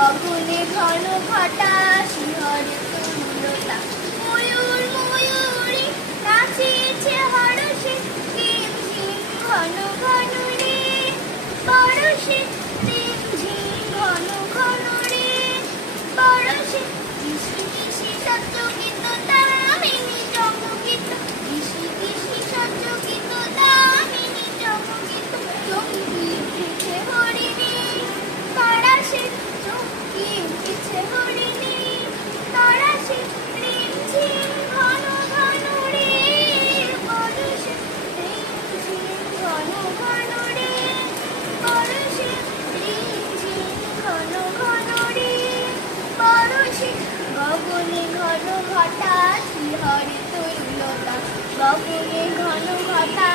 গগনে ঘন ঘটা শিহরে তরুলতা ময়ূর ময়ূরী নাচিছে হরষে ঝিম ঝিম ঘন ঘন রে পরশে ঝিম ঝিম ঘন ঘন রে পরশে কৃষি কৃষি সত্য গীত দামিনী চমকিত কৃষি কৃষি সত্য গীত দামিনী চমকিত চমকি উঠেছে হরিণী পরশে চমকি উঠেছে হরিণী পরশে রিম ঝিম ঘন ঘন রে পরশে রিম ঝিম ঘন ঘন রে পরশে রিম ঝিম ঘন ঘন রে পরশে গগনে ঘন ঘটা শিহরে তরুলতা গগনে ঘন ঘটা